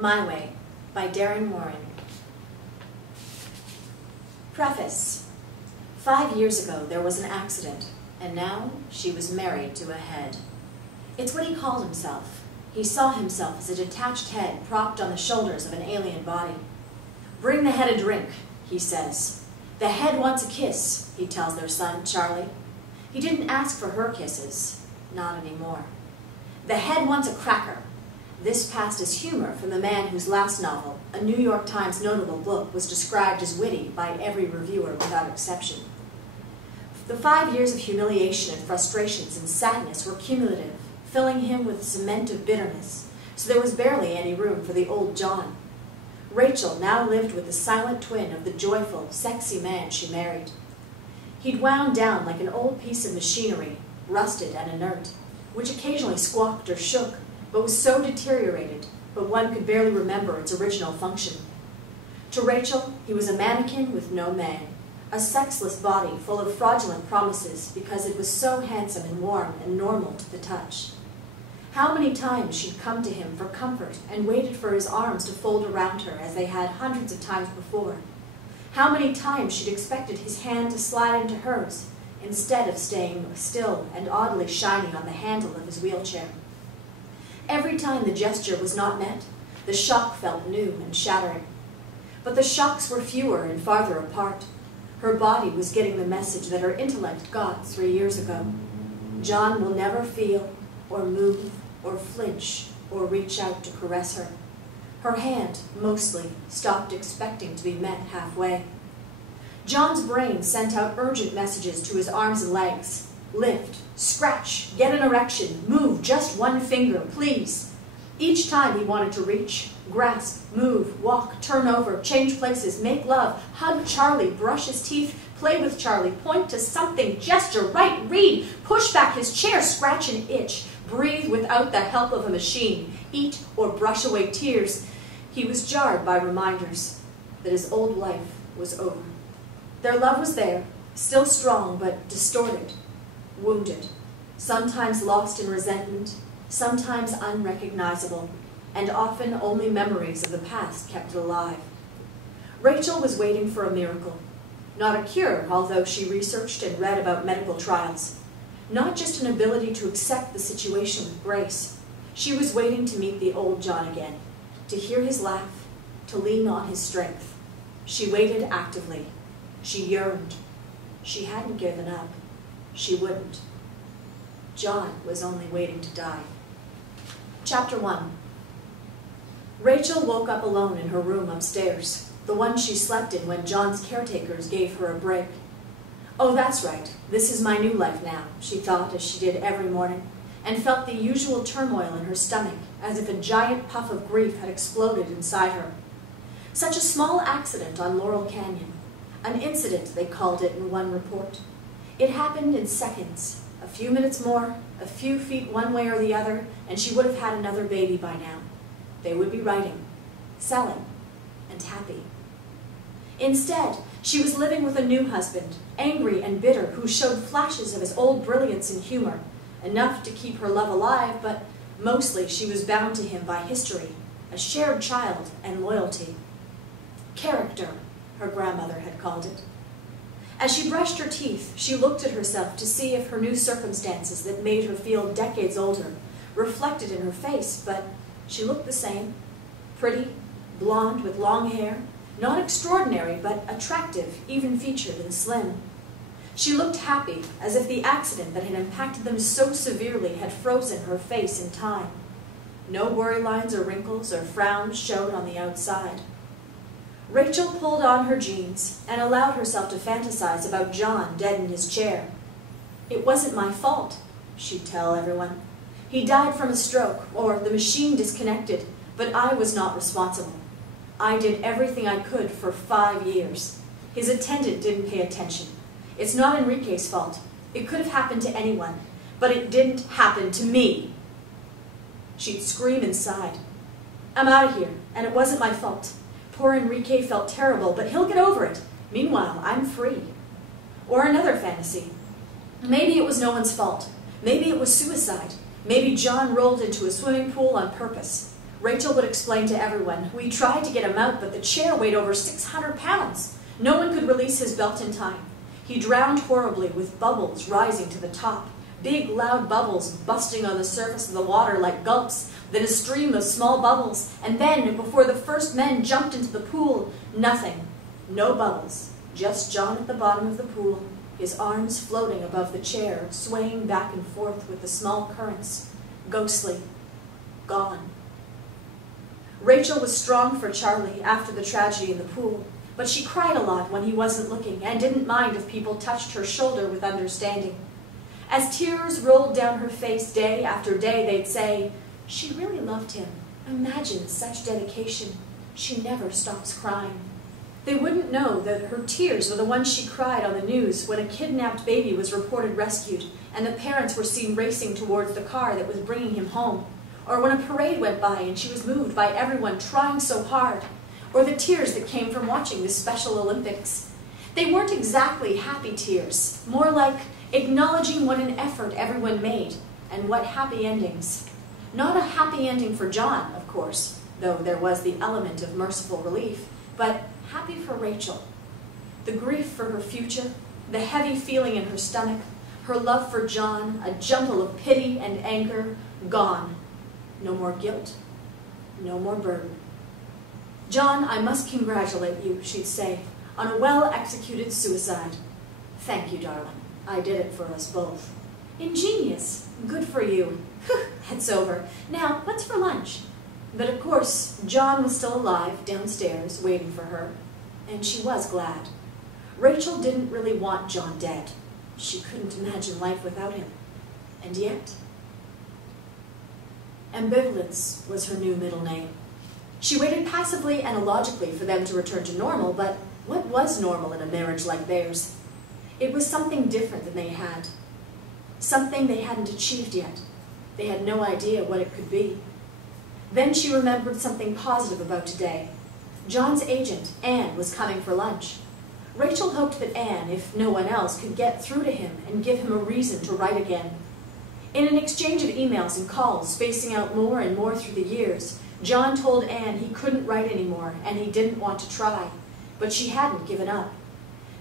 My Way by Deryn Warren. Preface. 5 years ago there was an accident, and now she was married to a head. It's what he called himself. He saw himself as a detached head propped on the shoulders of an alien body. "Bring the head a drink," he says. "The head wants a kiss," he tells their son, Charlie. He didn't ask for her kisses. Not anymore. "The head wants a cracker." This passed as humor from the man whose last novel, a New York Times notable book, was described as witty by every reviewer without exception. The 5 years of humiliation and frustrations and sadness were cumulative, filling him with cement of bitterness, so there was barely any room for the old John. Rachel now lived with the silent twin of the joyful, sexy man she married. He'd wound down like an old piece of machinery, rusted and inert, which occasionally squawked or shook, but was so deteriorated, but one could barely remember its original function. To Rachel, he was a mannequin with no man, a sexless body full of fraudulent promises because it was so handsome and warm and normal to the touch. How many times she'd come to him for comfort and waited for his arms to fold around her as they had hundreds of times before. How many times she'd expected his hand to slide into hers instead of staying still and oddly shiny on the handle of his wheelchair. Every time the gesture was not met, the shock felt new and shattering. But the shocks were fewer and farther apart. Her body was getting the message that her intellect got 3 years ago. John will never feel, or move, or flinch, or reach out to caress her. Her hand, mostly, stopped expecting to be met halfway. John's brain sent out urgent messages to his arms and legs. Lift, scratch, get an erection, move just one finger, please. Each time he wanted to reach, grasp, move, walk, turn over, change places, make love, hug Charlie, brush his teeth, play with Charlie, point to something, gesture, write, read, push back his chair, scratch and itch, breathe without the help of a machine, eat or brush away tears. He was jarred by reminders that his old life was over. Their love was there, still strong but distorted, wounded, sometimes lost in resentment, sometimes unrecognizable, and often only memories of the past kept it alive. Rachel was waiting for a miracle. Not a cure, although she researched and read about medical trials. Not just an ability to accept the situation with grace. She was waiting to meet the old John again, to hear his laugh, to lean on his strength. She waited actively. She yearned. She hadn't given up. She wouldn't. John was only waiting to die. Chapter 1. Rachel woke up alone in her room upstairs, the one she slept in when John's caretakers gave her a break. "Oh, that's right. This is my new life now," she thought as she did every morning, and felt the usual turmoil in her stomach, as if a giant puff of grief had exploded inside her. Such a small accident on Laurel Canyon. An incident, they called it in one report. It happened in seconds. A few minutes more, a few feet one way or the other, and she would have had another baby by now. They would be writing, selling, and happy. Instead, she was living with a new husband, angry and bitter, who showed flashes of his old brilliance and humor, enough to keep her love alive, but mostly she was bound to him by history, a shared child, and loyalty. Character, her grandmother had called it. As she brushed her teeth, she looked at herself to see if her new circumstances that made her feel decades older reflected in her face, but she looked the same. Pretty, blonde with long hair, not extraordinary, but attractive, even-featured and slim. She looked happy, as if the accident that had impacted them so severely had frozen her face in time. No worry lines or wrinkles or frowns showed on the outside. Rachel pulled on her jeans and allowed herself to fantasize about John dead in his chair. "It wasn't my fault," she'd tell everyone. "He died from a stroke, or the machine disconnected, but I was not responsible. I did everything I could for 5 years. His attendant didn't pay attention. It's not Enrique's fault. It could have happened to anyone, but it didn't happen to me." She'd scream inside. "I'm out of here, and it wasn't my fault. Poor Enrique felt terrible, but he'll get over it. Meanwhile, I'm free." Or another fantasy. Maybe it was no one's fault. Maybe it was suicide. Maybe John rolled into a swimming pool on purpose. Rachel would explain to everyone, "We tried to get him out, but the chair weighed over 600 pounds. No one could release his belt in time. He drowned horribly with bubbles rising to the top, big loud bubbles busting on the surface of the water like gulps, then a stream of small bubbles, and then, before the first men jumped into the pool, nothing, no bubbles, just John at the bottom of the pool, his arms floating above the chair, swaying back and forth with the small currents, ghostly, gone." Rachel was strong for Charlie after the tragedy in the pool, but she cried a lot when he wasn't looking and didn't mind if people touched her shoulder with understanding. As tears rolled down her face day after day, they'd say, "She really loved him. Imagine such dedication. She never stops crying." They wouldn't know that her tears were the ones she cried on the news when a kidnapped baby was reported rescued and the parents were seen racing towards the car that was bringing him home, or when a parade went by and she was moved by everyone trying so hard, or the tears that came from watching the Special Olympics. They weren't exactly happy tears, more like acknowledging what an effort everyone made and what happy endings. Not a happy ending for John, of course, though there was the element of merciful relief, but happy for Rachel. The grief for her future, the heavy feeling in her stomach, her love for John, a jumble of pity and anger, gone. No more guilt, no more burden. "John, I must congratulate you," she'd say, "on a well-executed suicide." "Thank you, darling. I did it for us both." "Ingenious. Good for you." "It's over. Now, what's for lunch?" But of course, John was still alive downstairs, waiting for her, and she was glad. Rachel didn't really want John dead. She couldn't imagine life without him. And yet, ambivalence was her new middle name. She waited passively and illogically for them to return to normal, but what was normal in a marriage like theirs? It was something different than they had. Something they hadn't achieved yet. They had no idea what it could be. Then she remembered something positive about today. John's agent, Anne, was coming for lunch. Rachel hoped that Anne, if no one else, could get through to him and give him a reason to write again. In an exchange of emails and calls, spacing out more and more through the years, John told Anne he couldn't write anymore and he didn't want to try, but she hadn't given up.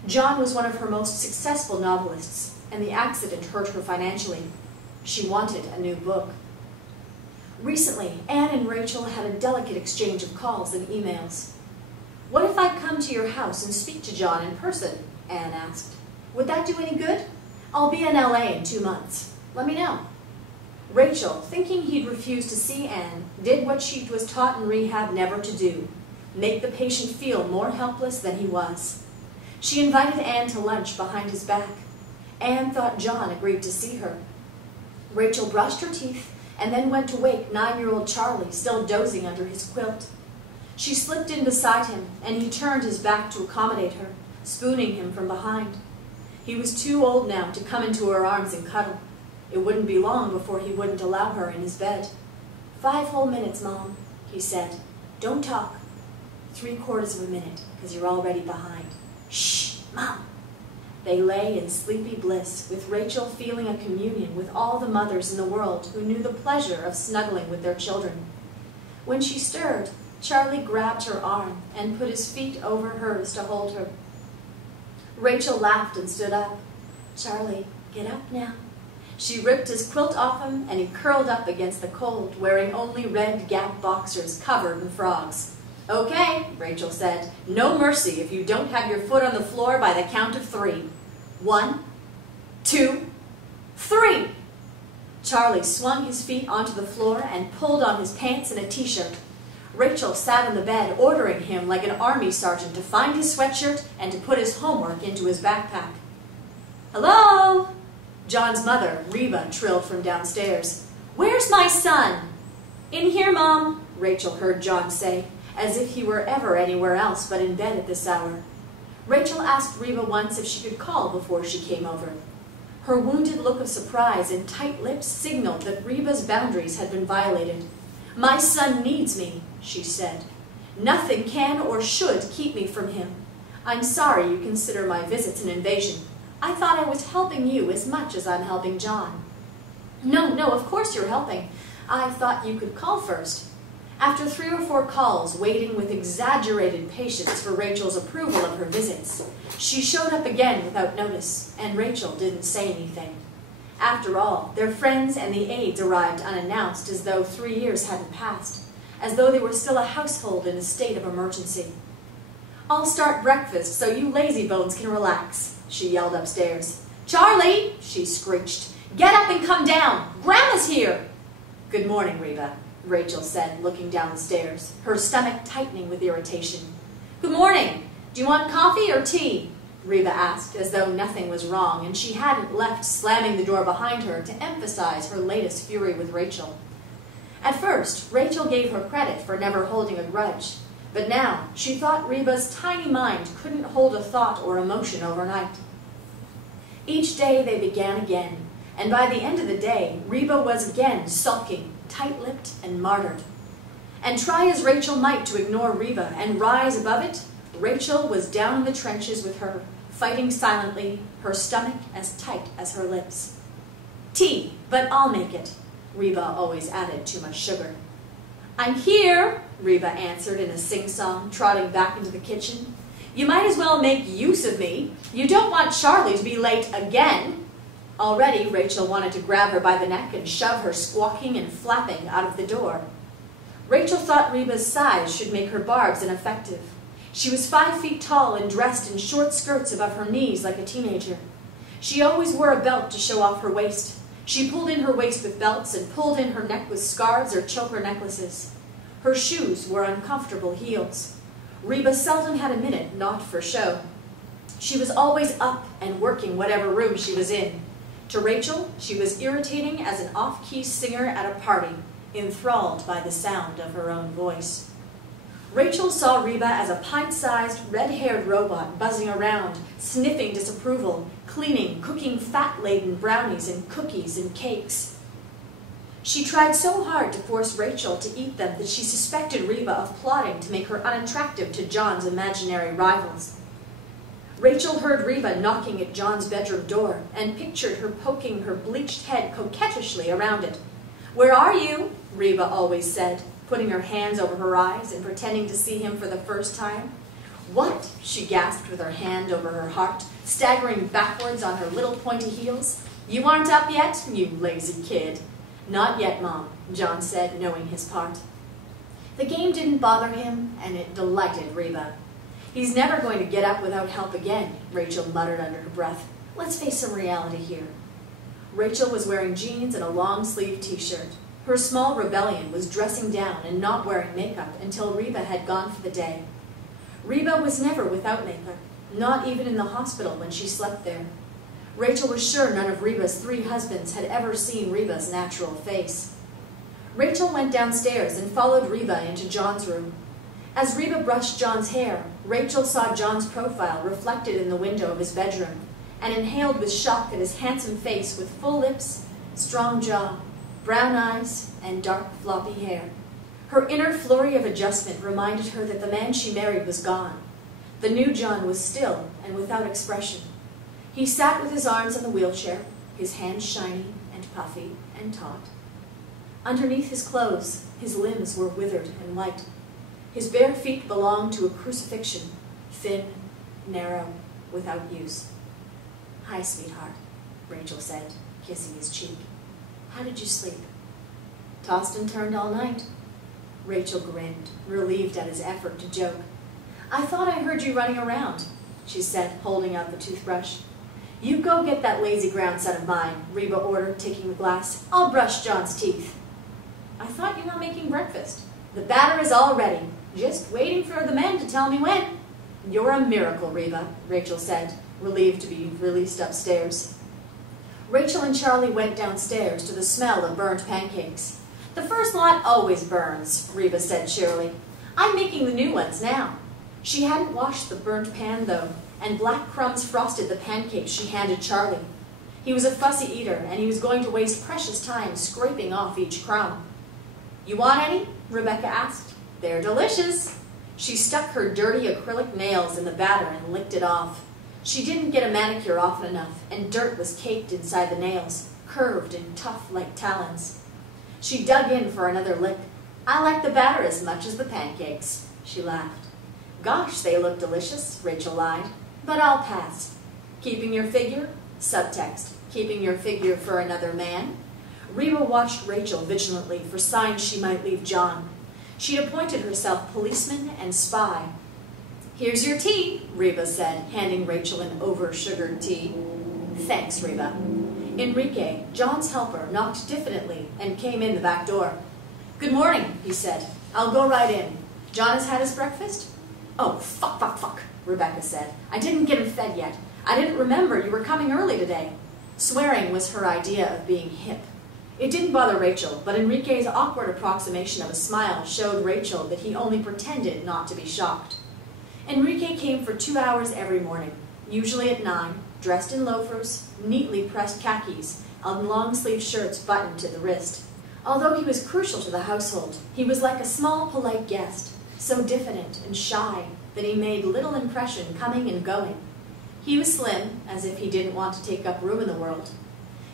John was one of her most successful novelists, and the accident hurt her financially. She wanted a new book. Recently, Anne and Rachel had a delicate exchange of calls and emails. "What if I come to your house and speak to John in person?" Anne asked. "Would that do any good? I'll be in LA in 2 months. Let me know." Rachel, thinking he'd refuse to see Anne, did what she was taught in rehab never to do, make the patient feel more helpless than he was. She invited Anne to lunch behind his back. Anne thought John agreed to see her. Rachel brushed her teeth and then went to wake 9-year-old Charlie, still dozing under his quilt. She slipped in beside him, and he turned his back to accommodate her, spooning him from behind. He was too old now to come into her arms and cuddle. It wouldn't be long before he wouldn't allow her in his bed. 5 whole minutes, Mom, he said. "Don't talk." 3/4 of a minute, because you're already behind. "Shh, Mom." They lay in sleepy bliss, with Rachel feeling a communion with all the mothers in the world who knew the pleasure of snuggling with their children. When she stirred, Charlie grabbed her arm and put his feet over hers to hold her. Rachel laughed and stood up. "Charlie, get up now." She ripped his quilt off him, and he curled up against the cold, wearing only red Gap boxers covered in frogs. "Okay," Rachel said. "No mercy if you don't have your foot on the floor by the count of 3. 1, 2, 3. Charlie swung his feet onto the floor and pulled on his pants and a t-shirt. Rachel sat on the bed, ordering him like an army sergeant to find his sweatshirt and to put his homework into his backpack. "Hello?" John's mother, Reba, trilled from downstairs. "Where's my son?" "In here, Mom," Rachel heard John say, as if he were ever anywhere else but in bed at this hour. Rachel asked Reba once if she could call before she came over. Her wounded look of surprise and tight lips signaled that Reba's boundaries had been violated. "My son needs me," she said. "Nothing can or should keep me from him. I'm sorry you consider my visits an invasion. I thought I was helping you as much as I'm helping John." No, of course you're helping. I thought you could call first." After 3 or 4 calls, waiting with exaggerated patience for Rachel's approval of her visits, she showed up again without notice, and Rachel didn't say anything. After all, their friends and the aides arrived unannounced, as though 3 years hadn't passed, as though they were still a household in a state of emergency. "I'll start breakfast so you lazy bones can relax," she yelled upstairs. "Charlie," she screeched, "get up and come down. Grandma's here." "Good morning, Reba," Rachel said, looking down the stairs, her stomach tightening with irritation. "Good morning. Do you want coffee or tea?" Reba asked, as though nothing was wrong, and she hadn't left slamming the door behind her to emphasize her latest fury with Rachel. At first, Rachel gave her credit for never holding a grudge, but now she thought Reba's tiny mind couldn't hold a thought or emotion overnight. Each day they began again, and by the end of the day, Reba was again sulking, tight-lipped, and martyred. And try as Rachel might to ignore Reba and rise above it, Rachel was down in the trenches with her, fighting silently, her stomach as tight as her lips. "Tea, but I'll make it." Reba always added too much sugar. "I'm here," Reba answered in a sing-song, trotting back into the kitchen. "You might as well make use of me. You don't want Charlie to be late again." Already, Rachel wanted to grab her by the neck and shove her squawking and flapping out of the door. Rachel thought Reba's size should make her barbs ineffective. She was 5 feet tall and dressed in short skirts above her knees like a teenager. She always wore a belt to show off her waist. She pulled in her waist with belts and pulled in her neck with scarves or choker necklaces. Her shoes were uncomfortable heels. Reba seldom had a minute not for show. She was always up and working whatever room she was in. To Rachel, she was irritating as an off-key singer at a party, enthralled by the sound of her own voice. Rachel saw Reba as a pint-sized, red-haired robot buzzing around, sniffing disapproval, cleaning, cooking fat-laden brownies and cookies and cakes. She tried so hard to force Rachel to eat them that she suspected Reba of plotting to make her unattractive to John's imaginary rivals. Rachel heard Reba knocking at John's bedroom door and pictured her poking her bleached head coquettishly around it. "Where are you?" Reba always said, putting her hands over her eyes and pretending to see him for the first time. "What?" she gasped with her hand over her heart, staggering backwards on her little pointy heels. "You aren't up yet, you lazy kid." "Not yet, Mom," John said, knowing his part. The game didn't bother him, and it delighted Reba. "He's never going to get up without help again," Rachel muttered under her breath. "Let's face some reality here." Rachel was wearing jeans and a long-sleeved t-shirt. Her small rebellion was dressing down and not wearing makeup until Reba had gone for the day. Reba was never without makeup, not even in the hospital when she slept there. Rachel was sure none of Reba's 3 husbands had ever seen Reba's natural face. Rachel went downstairs and followed Reba into John's room. As Reba brushed John's hair, Rachel saw John's profile reflected in the window of his bedroom and inhaled with shock at his handsome face with full lips, strong jaw, brown eyes, and dark floppy hair. Her inner flurry of adjustment reminded her that the man she married was gone. The new John was still and without expression. He sat with his arms on the wheelchair, his hands shiny and puffy and taut. Underneath his clothes, his limbs were withered and white. His bare feet belonged to a crucifixion, thin, narrow, without use. "Hi, sweetheart," Rachel said, kissing his cheek. "How did you sleep?" "Tossed and turned all night." Rachel grinned, relieved at his effort to joke. "I thought I heard you running around," she said, holding out the toothbrush. "You go get that lazy grandson of mine," Reba ordered, taking the glass. "I'll brush John's teeth." "I thought you were making breakfast." "The batter is all ready. Just waiting for the men to tell me when." "You're a miracle, Reba," Rachel said, relieved to be released upstairs. Rachel and Charlie went downstairs to the smell of burned pancakes. "The first lot always burns," Reba said cheerily. "I'm making the new ones now." She hadn't washed the burnt pan, though, and black crumbs frosted the pancakes she handed Charlie. He was a fussy eater, and he was going to waste precious time scraping off each crumb. "You want any?" Rebecca asked. "They're delicious." She stuck her dirty acrylic nails in the batter and licked it off. She didn't get a manicure often enough, and dirt was caked inside the nails, curved and tough like talons. She dug in for another lick. I like the batter as much as the pancakes, she laughed. Gosh, they look delicious, Rachel lied, but I'll pass. Keeping your figure? Subtext, keeping your figure for another man? Reba watched Rachel vigilantly for signs she might leave John. She'd appointed herself policeman and spy. Here's your tea, Reba said, handing Rachel an over-sugared tea. Thanks, Reba. Enrique, John's helper, knocked diffidently and came in the back door. Good morning, he said. I'll go right in. John has had his breakfast? Oh, fuck, Rebecca said. I didn't get him fed yet. I didn't remember you were coming early today. Swearing was her idea of being hip. It didn't bother Rachel, but Enrique's awkward approximation of a smile showed Rachel that he only pretended not to be shocked. Enrique came for 2 hours every morning, usually at 9, dressed in loafers, neatly pressed khakis, and long-sleeved shirts buttoned to the wrist. Although he was crucial to the household, he was like a small, polite guest, so diffident and shy that he made little impression coming and going. He was slim, as if he didn't want to take up room in the world.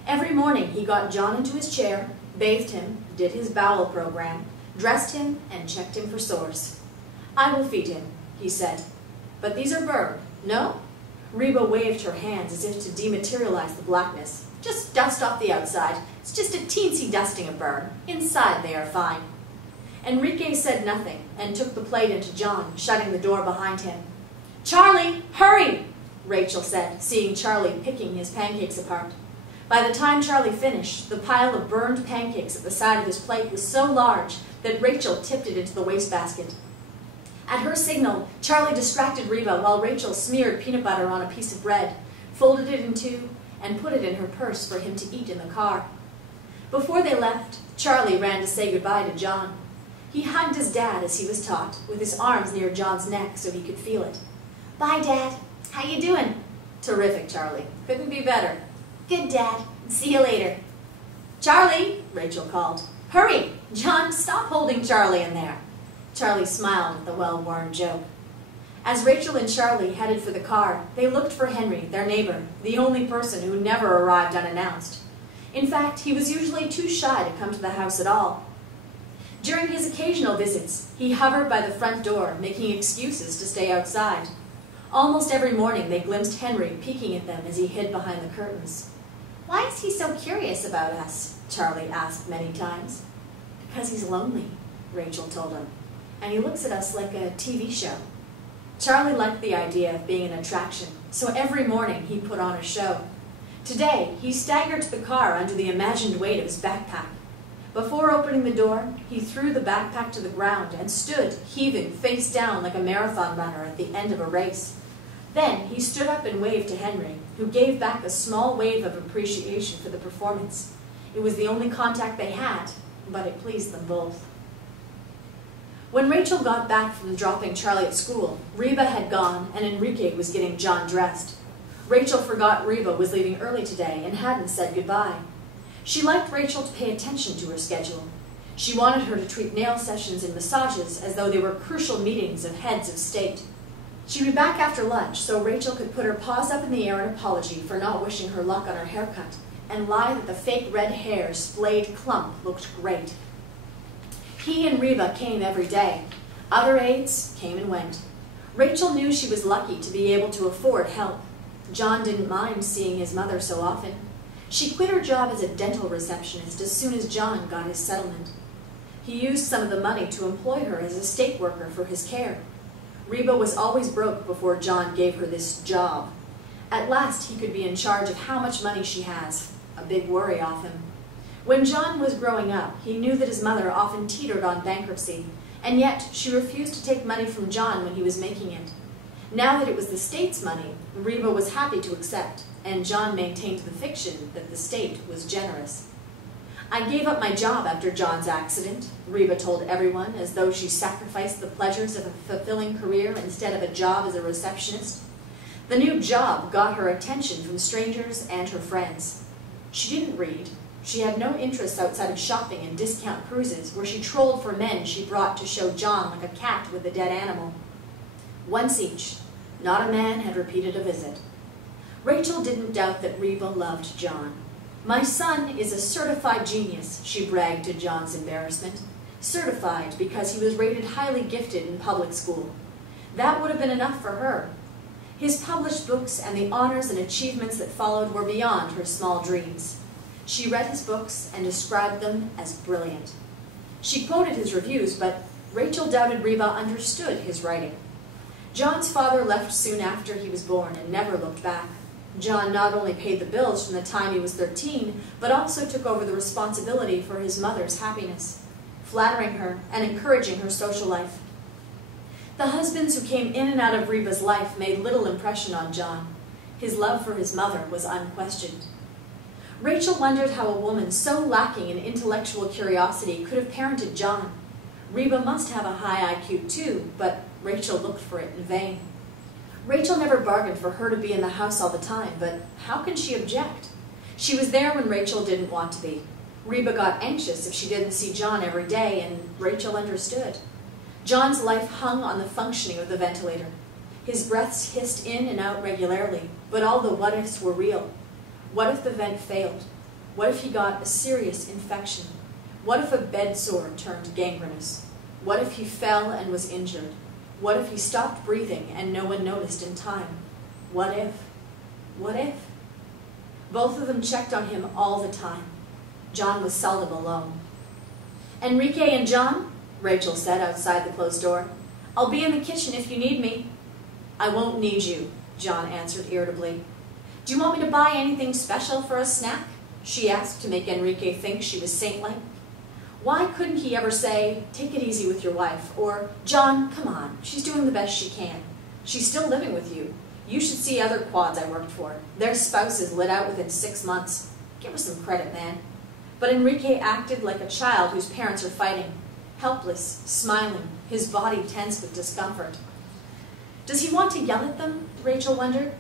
Every morning he got John into his chair, bathed him, did his bowel program, dressed him, and checked him for sores. I will feed him, he said. But these are burned, no? Reba waved her hands as if to dematerialize the blackness. Just dust off the outside. It's just a teensy dusting of burn. Inside they are fine. Enrique said nothing and took the plate into John, shutting the door behind him. Charlie, hurry, Rachel said, seeing Charlie picking his pancakes apart. By the time Charlie finished, the pile of burned pancakes at the side of his plate was so large that Rachel tipped it into the wastebasket. At her signal, Charlie distracted Reba while Rachel smeared peanut butter on a piece of bread, folded it in two, and put it in her purse for him to eat in the car. Before they left, Charlie ran to say goodbye to John. He hugged his dad as he was taught, with his arms near John's neck so he could feel it. Bye, Dad. How you doing? Terrific, Charlie. Couldn't be better. Good, Dad. See you later. Charlie, Rachel called. Hurry! John, stop holding Charlie in there. Charlie smiled at the well-worn joke. As Rachel and Charlie headed for the car, they looked for Henry, their neighbor, the only person who never arrived unannounced. In fact, he was usually too shy to come to the house at all. During his occasional visits, he hovered by the front door, making excuses to stay outside. Almost every morning they glimpsed Henry peeking at them as he hid behind the curtains. Why is he so curious about us? Charlie asked many times. Because he's lonely, Rachel told him, and he looks at us like a TV show. Charlie liked the idea of being an attraction, so every morning he put on a show. Today, he staggered to the car under the imagined weight of his backpack. Before opening the door, he threw the backpack to the ground and stood, heaving face down like a marathon runner at the end of a race. Then he stood up and waved to Henry, who gave back a small wave of appreciation for the performance. It was the only contact they had, but it pleased them both. When Rachel got back from dropping Charlie at school, Reba had gone and Enrique was getting John dressed. Rachel forgot Reba was leaving early today and hadn't said goodbye. She liked Rachel to pay attention to her schedule. She wanted her to treat nail sessions and massages as though they were crucial meetings of heads of state. She'd be back after lunch so Rachel could put her paws up in the air in apology for not wishing her luck on her haircut and lie that the fake red hair splayed clump looked great. He and Reba came every day. Other aides came and went. Rachel knew she was lucky to be able to afford help. John didn't mind seeing his mother so often. She quit her job as a dental receptionist as soon as John got his settlement. He used some of the money to employ her as a state worker for his care. Reba was always broke before John gave her this job. At last he could be in charge of how much money she has, a big worry off him. When John was growing up, he knew that his mother often teetered on bankruptcy, and yet she refused to take money from John when he was making it. Now that it was the state's money, Reba was happy to accept, and John maintained the fiction that the state was generous. I gave up my job after John's accident, Reba told everyone, as though she sacrificed the pleasures of a fulfilling career instead of a job as a receptionist. The new job got her attention from strangers and her friends. She didn't read. She had no interests outside of shopping and discount cruises, where she trolled for men she brought to show John like a cat with a dead animal. Once each, not a man had repeated a visit. Rachel didn't doubt that Reba loved John. My son is a certified genius, she bragged to John's embarrassment. certified because he was rated highly gifted in public school. That would have been enough for her. His published books and the honors and achievements that followed were beyond her small dreams. She read his books and described them as brilliant. She quoted his reviews, but Rachel doubted Reba understood his writing. John's father left soon after he was born and never looked back. John not only paid the bills from the time he was 13, but also took over the responsibility for his mother's happiness, flattering her and encouraging her social life. The husbands who came in and out of Reba's life made little impression on John. His love for his mother was unquestioned. Rachel wondered how a woman so lacking in intellectual curiosity could have parented John. Reba must have a high IQ too, but Rachel looked for it in vain. Rachel never bargained for her to be in the house all the time, but how can she object? She was there when Rachel didn't want to be. Reba got anxious if she didn't see John every day, and Rachel understood. John's life hung on the functioning of the ventilator. His breaths hissed in and out regularly, but all the what-ifs were real. What if the vent failed? What if he got a serious infection? What if a bed sore turned gangrenous? What if he fell and was injured? What if he stopped breathing and no one noticed in time? What if? What if? Both of them checked on him all the time. John was seldom alone. "Enrique and John," Rachel said outside the closed door. "I'll be in the kitchen if you need me." "I won't need you," John answered irritably. "Do you want me to buy anything special for a snack?" she asked to make Enrique think she was saint-like. Why couldn't he ever say, "Take it easy with your wife," or, "John, come on, she's doing the best she can. She's still living with you. You should see other quads I worked for. Their spouses lit out within 6 months. Give her some credit, man." But Enrique acted like a child whose parents are fighting, helpless, smiling, his body tense with discomfort. Does he want to yell at them? Rachel wondered.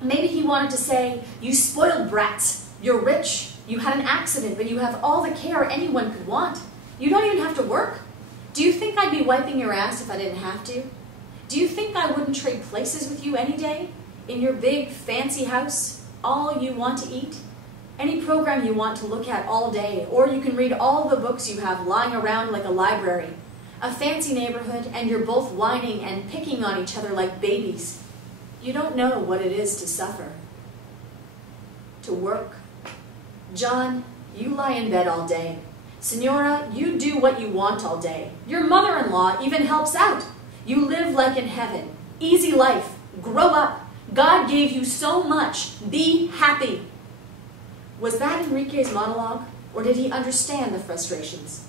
Maybe he wanted to say, "You spoiled brats. You're rich. You had an accident, but you have all the care anyone could want. You don't even have to work. Do you think I'd be wiping your ass if I didn't have to? Do you think I wouldn't trade places with you any day? In your big, fancy house, all you want to eat? Any program you want to look at all day, or you can read all the books you have lying around like a library. A fancy neighborhood, and you're both whining and picking on each other like babies. You don't know what it is to suffer. To work. John, you lie in bed all day. Senora, you do what you want all day. Your mother-in-law even helps out. You live like in heaven. Easy life. Grow up. God gave you so much. Be happy. Was that Enrique's monologue, or did he understand the frustrations?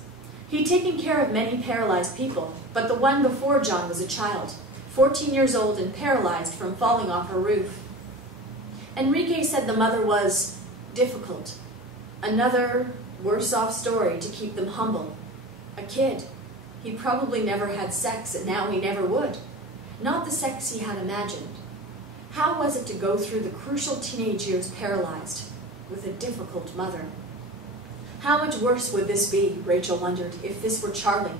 He'd taken care of many paralyzed people, but the one before John was a child, 14 years old and paralyzed from falling off her roof. Enrique said the mother was difficult. Another, worse-off story to keep them humble. A kid. He probably never had sex, and now he never would. Not the sex he had imagined. How was it to go through the crucial teenage years paralyzed, with a difficult mother? How much worse would this be, Rachel wondered, if this were Charlie?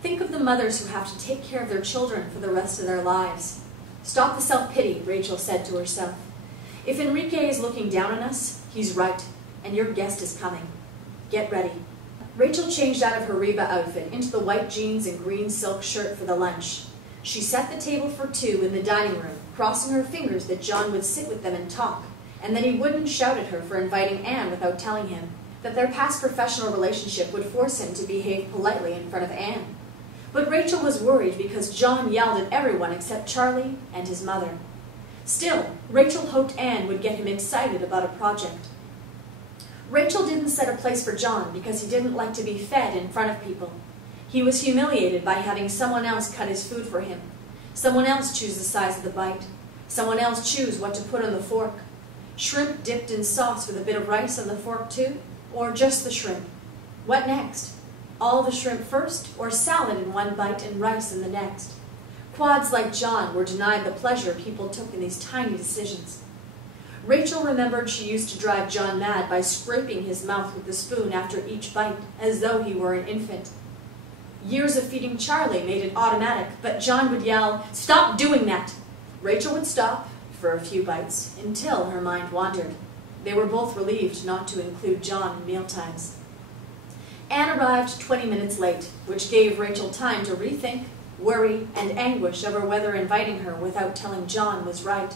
Think of the mothers who have to take care of their children for the rest of their lives. Stop the self-pity, Rachel said to herself. If Enrique is looking down on us, he's right. And your guest is coming. Get ready. Rachel changed out of her Reba outfit into the white jeans and green silk shirt for the lunch. She set the table for 2 in the dining room, crossing her fingers that John would sit with them and talk, and that he wouldn't shout at her for inviting Anne without telling him, that their past professional relationship would force him to behave politely in front of Anne. But Rachel was worried because John yelled at everyone except Charlie and his mother. Still, Rachel hoped Anne would get him excited about a project. Rachel didn't set a place for John because he didn't like to be fed in front of people. He was humiliated by having someone else cut his food for him, someone else choose the size of the bite, someone else choose what to put on the fork. Shrimp dipped in sauce with a bit of rice on the fork too, or just the shrimp. What next? All the shrimp first, or salad in one bite and rice in the next? Quads like John were denied the pleasure people took in these tiny decisions. Rachel remembered she used to drive John mad by scraping his mouth with the spoon after each bite, as though he were an infant. Years of feeding Charlie made it automatic, but John would yell, "Stop doing that!" Rachel would stop for a few bites, until her mind wandered. They were both relieved not to include John in mealtimes. Anne arrived 20 minutes late, which gave Rachel time to rethink, worry, and anguish over whether inviting her without telling John was right.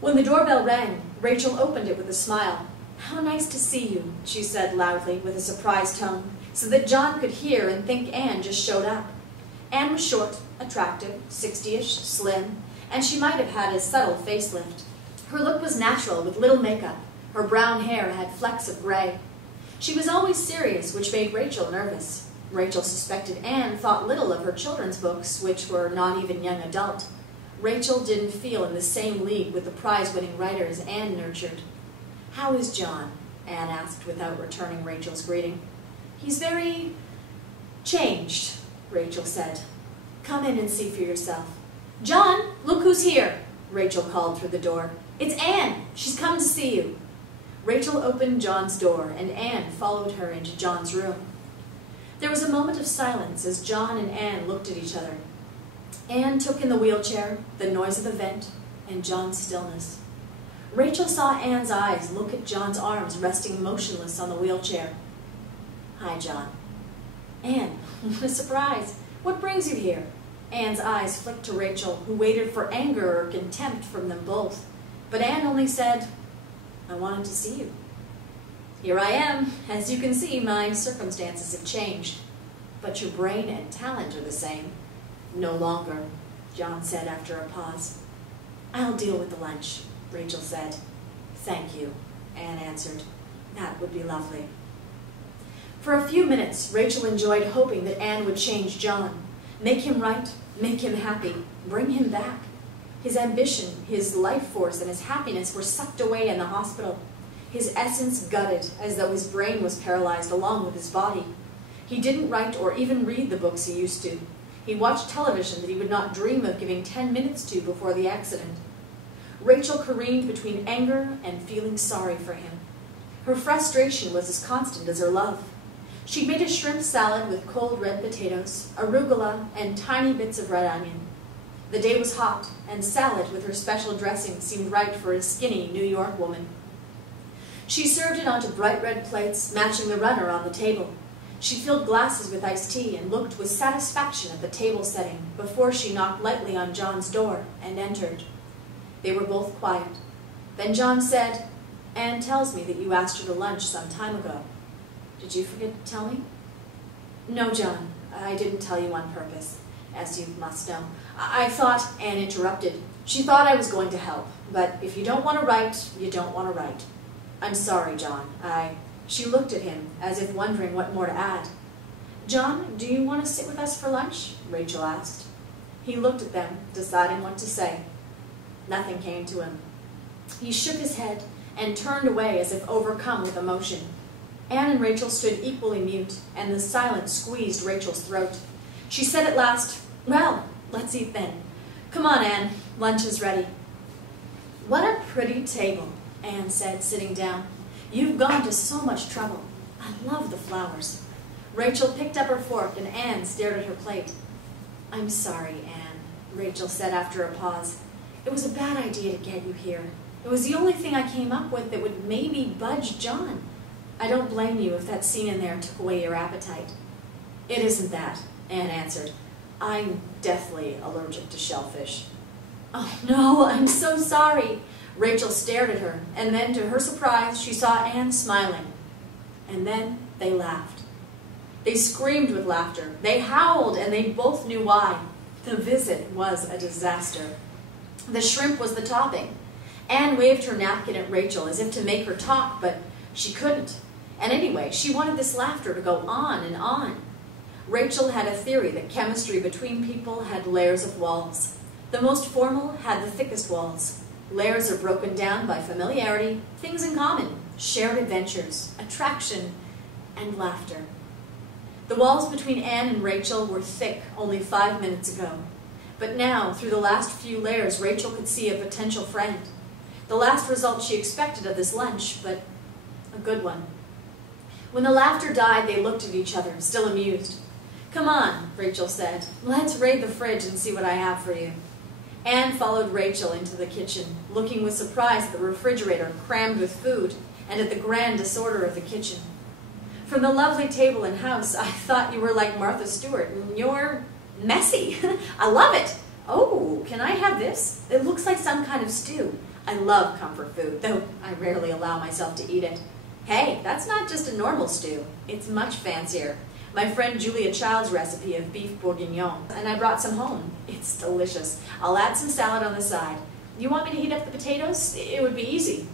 When the doorbell rang, Rachel opened it with a smile. "How nice to see you," she said loudly with a surprised tone, so that John could hear and think Anne just showed up. Anne was short, attractive, 60-ish, slim, and she might have had a subtle facelift. Her look was natural with little makeup. Her brown hair had flecks of gray. She was always serious, which made Rachel nervous. Rachel suspected Anne thought little of her children's books, which were not even young adult. Rachel didn't feel in the same league with the prize-winning writers Anne nurtured. "How is John?" Anne asked without returning Rachel's greeting. "He's very changed," Rachel said. "Come in and see for yourself." "John, look who's here," Rachel called through the door. "It's Anne. She's come to see you." Rachel opened John's door, and Anne followed her into John's room. There was a moment of silence as John and Anne looked at each other. Anne took in the wheelchair, the noise of the vent, and John's stillness. Rachel saw Anne's eyes look at John's arms resting motionless on the wheelchair. "Hi, John." "Anne, what a surprise. What brings you here?" Anne's eyes flicked to Rachel, who waited for anger or contempt from them both. But Anne only said, "I wanted to see you." "Here I am. As you can see, my circumstances have changed. But your brain and talent are the same." "No longer," John said after a pause. "I'll deal with the lunch," Rachel said. "Thank you," Anne answered. "That would be lovely." For a few minutes, Rachel enjoyed hoping that Anne would change John, make him right, make him happy, bring him back. His ambition, his life force, and his happiness were sucked away in the hospital. His essence gutted, as though his brain was paralyzed along with his body. He didn't write or even read the books he used to. He watched television that he would not dream of giving 10 minutes to before the accident. Rachel careened between anger and feeling sorry for him. Her frustration was as constant as her love. She made a shrimp salad with cold red potatoes, arugula, and tiny bits of red onion. The day was hot, and salad with her special dressing seemed right for a skinny New York woman. She served it onto bright red plates, matching the runner on the table. She filled glasses with iced tea and looked with satisfaction at the table setting before she knocked lightly on John's door and entered. They were both quiet. Then John said, "Anne tells me that you asked her to lunch some time ago. Did you forget to tell me?" "No, John, I didn't tell you on purpose, as you must know. I thought," Anne interrupted. "She thought I was going to help, but if you don't want to write, you don't want to write. I'm sorry, John. She looked at him, as if wondering what more to add. "John, do you want to sit with us for lunch?" Rachel asked. He looked at them, deciding what to say. Nothing came to him. He shook his head and turned away as if overcome with emotion. Anne and Rachel stood equally mute, and the silence squeezed Rachel's throat. She said at last, "Well, let's eat then. Come on, Anne, lunch is ready." "What a pretty table," Anne said, sitting down. "You've gone to so much trouble. I love the flowers." Rachel picked up her fork, and Anne stared at her plate. "I'm sorry, Anne," Rachel said after a pause. "It was a bad idea to get you here. It was the only thing I came up with that would maybe budge John. I don't blame you if that scene in there took away your appetite." "It isn't that," Anne answered. "I'm deathly allergic to shellfish." "Oh, no, I'm so sorry." Rachel stared at her, and then, to her surprise, she saw Anne smiling. And then they laughed. They screamed with laughter. They howled, and they both knew why. The visit was a disaster. The shrimp was the topping. Anne waved her napkin at Rachel as if to make her talk, but she couldn't. And anyway, she wanted this laughter to go on and on. Rachel had a theory that chemistry between people had layers of walls. The most formal had the thickest walls. Layers are broken down by familiarity, things in common, shared adventures, attraction, and laughter. The walls between Anne and Rachel were thick only 5 minutes ago. But now, through the last few layers, Rachel could see a potential friend. The last result she expected of this lunch, but a good one. When the laughter died, they looked at each other, still amused. "Come on," Rachel said. "Let's raid the fridge and see what I have for you." Anne followed Rachel into the kitchen, looking with surprise at the refrigerator crammed with food and at the grand disorder of the kitchen. From the lovely table and house, I thought you were like Martha Stewart, and you're messy. I love it. Oh, can I have this? It looks like some kind of stew. I love comfort food, though I rarely allow myself to eat it. Hey, that's not just a normal stew. It's much fancier. My friend Julia Child's recipe of beef bourguignon, and I brought some home. It's delicious. I'll add some salad on the side. You want me to heat up the potatoes? It would be easy.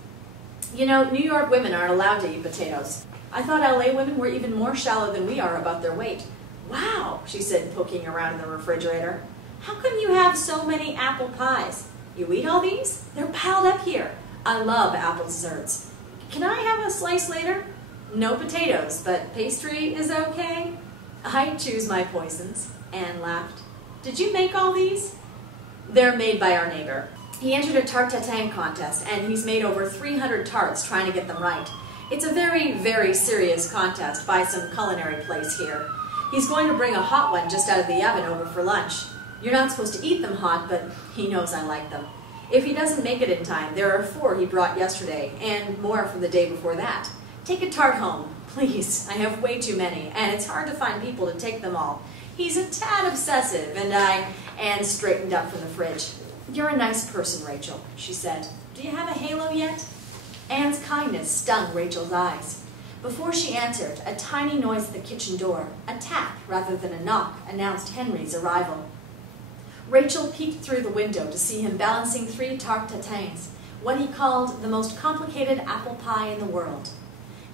You know, New York women aren't allowed to eat potatoes. I thought LA women were even more shallow than we are about their weight. Wow, she said, poking around in the refrigerator. How come you have so many apple pies? You eat all these? They're piled up here. I love apple desserts. Can I have a slice later? No potatoes, but pastry is okay? I choose my poisons. Anne laughed. Did you make all these? They're made by our neighbor. He entered a tarte tatin contest, and he's made over 300 tarts trying to get them right. It's a very, very serious contest by some culinary place here. He's going to bring a hot one just out of the oven over for lunch. You're not supposed to eat them hot, but he knows I like them. If he doesn't make it in time, there are 4 he brought yesterday, and more from the day before that. Take a tart home, please. I have way too many, and it's hard to find people to take them all. He's a tad obsessive, and Anne straightened up from the fridge. You're a nice person, Rachel, she said. Do you have a halo yet? Anne's kindness stung Rachel's eyes. Before she answered, a tiny noise at the kitchen door, a tap rather than a knock, announced Henry's arrival. Rachel peeked through the window to see him balancing 3 tarte tatins, what he called the most complicated apple pie in the world.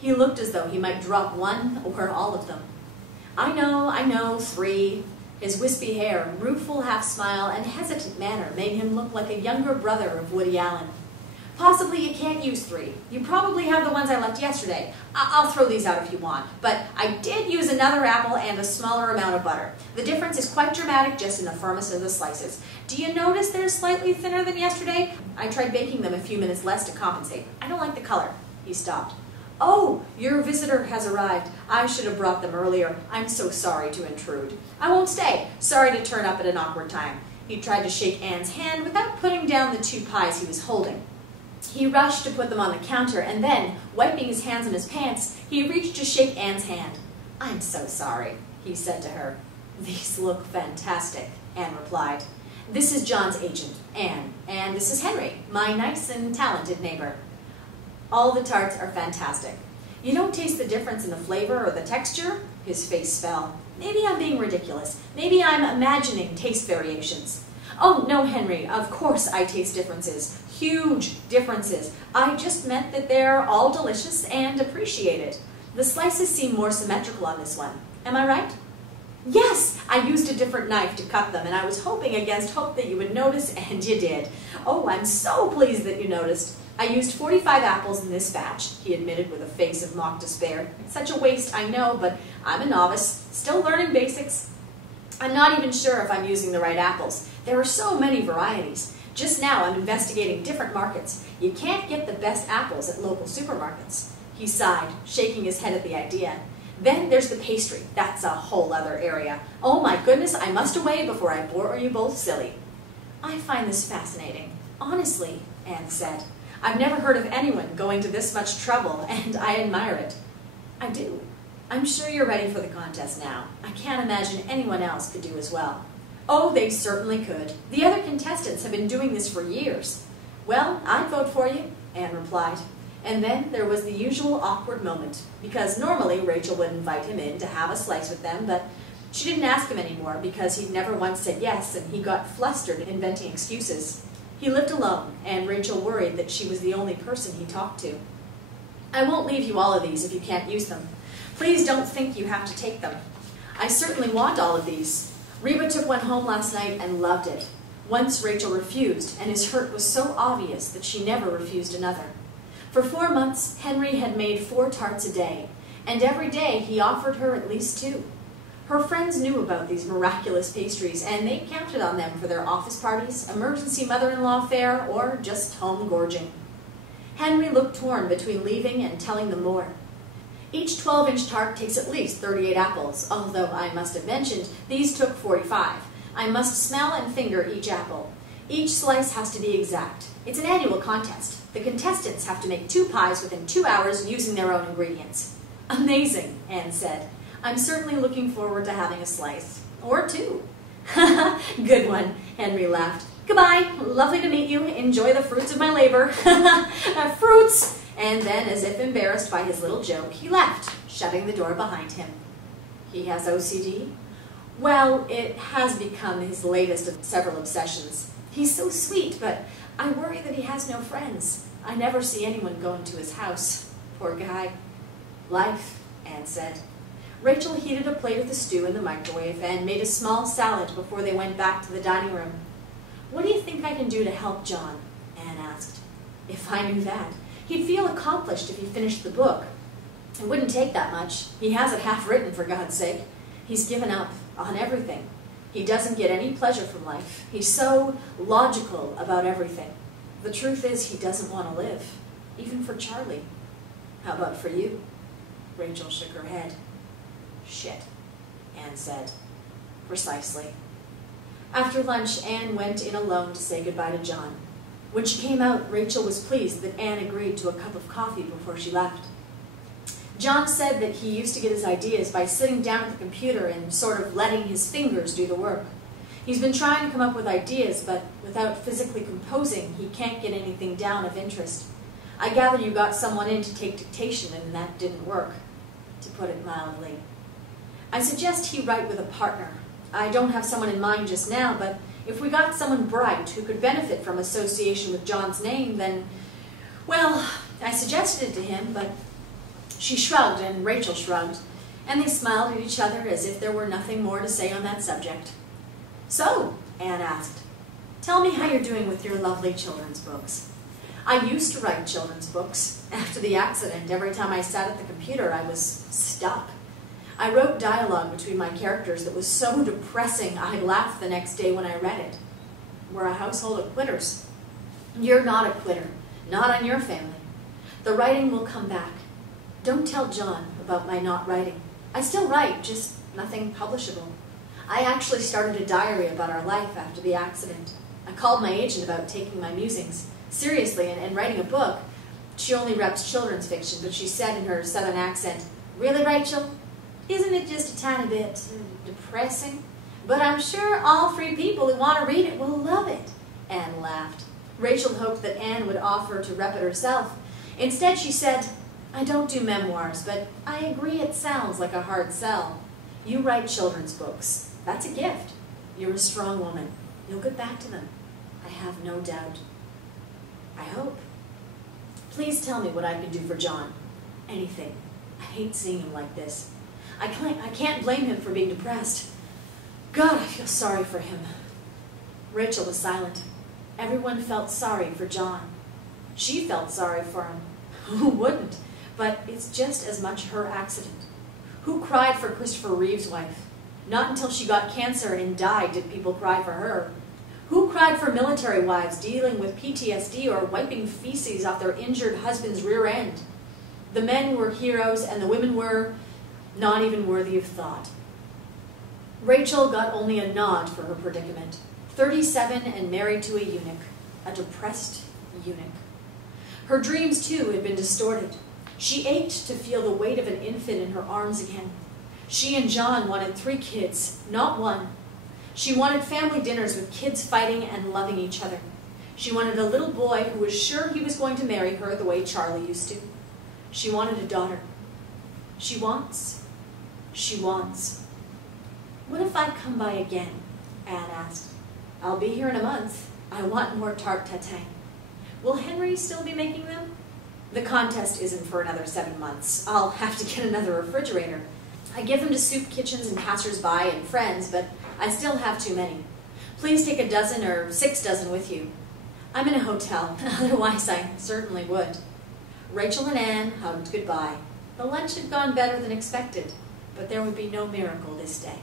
He looked as though he might drop one or all of them. I know, 3. His wispy hair, rueful half-smile, and hesitant manner made him look like a younger brother of Woody Allen. Possibly you can't use 3. You probably have the ones I left yesterday. I'll throw these out if you want. But I did use another apple and a smaller amount of butter. The difference is quite dramatic just in the firmness of the slices. Do you notice they're slightly thinner than yesterday? I tried baking them a few minutes less to compensate. I don't like the color. He stopped. Oh, your visitor has arrived. I should have brought them earlier. I'm so sorry to intrude. I won't stay. Sorry to turn up at an awkward time. He tried to shake Anne's hand without putting down the 2 pies he was holding. He rushed to put them on the counter, and then, wiping his hands on his pants, he reached to shake Anne's hand. I'm so sorry, he said to her. These look fantastic, Anne replied. This is John's agent, Anne, and this is Henry, my nice and talented neighbor. All the tarts are fantastic. You don't taste the difference in the flavor or the texture? His face fell. Maybe I'm being ridiculous. Maybe I'm imagining taste variations. Oh, no, Henry, of course I taste differences. Huge differences. I just meant that they're all delicious and appreciated. The slices seem more symmetrical on this one. Am I right? Yes, I used a different knife to cut them, and I was hoping against hope that you would notice, and you did. Oh, I'm so pleased that you noticed. I used 45 apples in this batch, he admitted with a face of mock despair. It's such a waste, I know, but I'm a novice, still learning basics. I'm not even sure if I'm using the right apples. There are so many varieties. Just now I'm investigating different markets. You can't get the best apples at local supermarkets. He sighed, shaking his head at the idea. Then there's the pastry. That's a whole other area. Oh my goodness, I must away before I bore you both silly. I find this fascinating. Honestly, Anne said. I've never heard of anyone going to this much trouble, and I admire it. I do. I'm sure you're ready for the contest now. I can't imagine anyone else could do as well. Oh, they certainly could. The other contestants have been doing this for years. Well, I'd vote for you, Anne replied. And then there was the usual awkward moment, because normally Rachel would invite him in to have a slice with them, but she didn't ask him anymore because he'd never once said yes, and he got flustered inventing excuses. He lived alone, and Rachel worried that she was the only person he talked to. I won't leave you all of these if you can't use them. Please don't think you have to take them. I certainly want all of these. Reba took one home last night and loved it. Once Rachel refused, and his hurt was so obvious that she never refused another. For 4 months, Henry had made 4 tarts a day, and every day he offered her at least 2. Her friends knew about these miraculous pastries, and they counted on them for their office parties, emergency mother-in-law fare, or just home gorging. Henry looked torn between leaving and telling them more. Each 12-inch tart takes at least 38 apples, although I must have mentioned these took 45. I must smell and finger each apple. Each slice has to be exact. It's an annual contest. The contestants have to make 2 pies within 2 hours using their own ingredients. Amazing, Anne said. I'm certainly looking forward to having a slice. Or two. Good one, Henry laughed. Goodbye, lovely to meet you. Enjoy the fruits of my labor. Fruits! And then, as if embarrassed by his little joke, he left, shutting the door behind him. He has OCD? Well, it has become his latest of several obsessions. He's so sweet, but I worry that he has no friends. I never see anyone going to his house. Poor guy. Life, Anne said. Rachel heated a plate of the stew in the microwave and made a small salad before they went back to the dining room. What do you think I can do to help John? Anne asked. If I knew that, he'd feel accomplished if he finished the book. It wouldn't take that much. He has it half written, for God's sake. He's given up on everything. He doesn't get any pleasure from life. He's so logical about everything. The truth is he doesn't want to live, even for Charlie. How about for you? Rachel shook her head. Shit, Anne said. Precisely. After lunch, Anne went in alone to say goodbye to John. When she came out, Rachel was pleased that Anne agreed to a cup of coffee before she left. John said that he used to get his ideas by sitting down at the computer and sort of letting his fingers do the work. He's been trying to come up with ideas, but without physically composing, he can't get anything down of interest. I gather you got someone in to take dictation, and that didn't work, to put it mildly. I suggest he write with a partner. I don't have someone in mind just now, but if we got someone bright who could benefit from association with John's name, then, well, I suggested it to him, but she shrugged and Rachel shrugged, and they smiled at each other as if there were nothing more to say on that subject. So, Anne asked, tell me how you're doing with your lovely children's books. I used to write children's books. After the accident, every time I sat at the computer, I was stuck. I wrote dialogue between my characters that was so depressing I laughed the next day when I read it. We're a household of quitters. You're not a quitter, not on your family. The writing will come back. Don't tell John about my not writing. I still write, just nothing publishable. I actually started a diary about our life after the accident. I called my agent about taking my musings seriously and writing a book. She only reps children's fiction, but she said in her southern accent, "Really, Rachel? Isn't it just a tiny bit depressing? But I'm sure all three people who want to read it will love it." Anne laughed. Rachel hoped that Anne would offer to rep it herself. Instead, she said, "I don't do memoirs, but I agree it sounds like a hard sell. You write children's books. That's a gift. You're a strong woman. You'll get back to them. I have no doubt. I hope. Please tell me what I can do for John. Anything. I hate seeing him like this. I can't blame him for being depressed. God, I feel sorry for him." Rachel was silent. Everyone felt sorry for John. She felt sorry for him. Who wouldn't? But it's just as much her accident. Who cried for Christopher Reeve's wife? Not until she got cancer and died did people cry for her. Who cried for military wives dealing with PTSD or wiping feces off their injured husband's rear end? The men were heroes and the women were not even worthy of thought. Rachel got only a nod for her predicament. 37 and married to a eunuch, a depressed eunuch. Her dreams, too, had been distorted. She ached to feel the weight of an infant in her arms again. She and John wanted 3 kids, not 1. She wanted family dinners with kids fighting and loving each other. She wanted a little boy who was sure he was going to marry her the way Charlie used to. She wanted a daughter. She wants. What if I come by again? Anne asked. I'll be here in a month. I want more tarte tatin. Will Henry still be making them? The contest isn't for another 7 months. I'll have to get another refrigerator. I give them to soup kitchens and passers-by and friends, but I still have too many. Please take a dozen or 6 dozen with you. I'm in a hotel, otherwise I certainly would. Rachel and Anne hugged goodbye. The lunch had gone better than expected, but there would be no miracle this day.